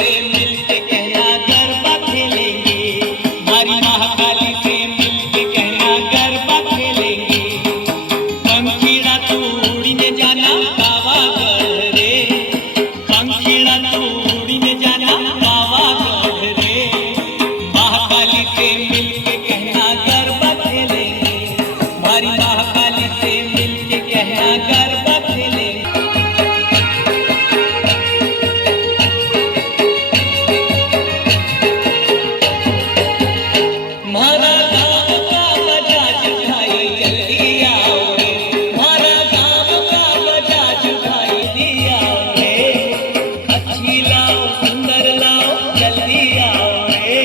से मिलके कहना गरबा खेलेंगे, हमारी महाकाली से मिलके कहना गरबा खेलेंगे। पंखीड़ा तू उड़ने जाना पावागढ़ रे, पंखीड़ा तू उड़ने जाना पावागढ़ रे। महाकाली से मिलके कहना गरबा खेलेंगे, हमारी महाकाली से मिलके कहना गरबा खेलेंगे। हमारा गाँव का बजाज भाई जल्दी आओ रे, हमारा गाँव का बजाज भाई दिया रे। अच्छी लाओ सुंदर लाओ जल्दी आओ रे।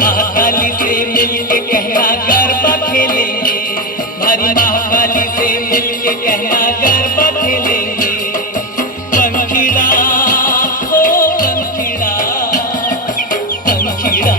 महाकाली से मिलके कहना गरबा खेलेंगे, हमारी महाकाली से मिलके कहना गरबा खेलेंगे। पंखीड़ा ओ पंखीड़ा, पंखीड़ा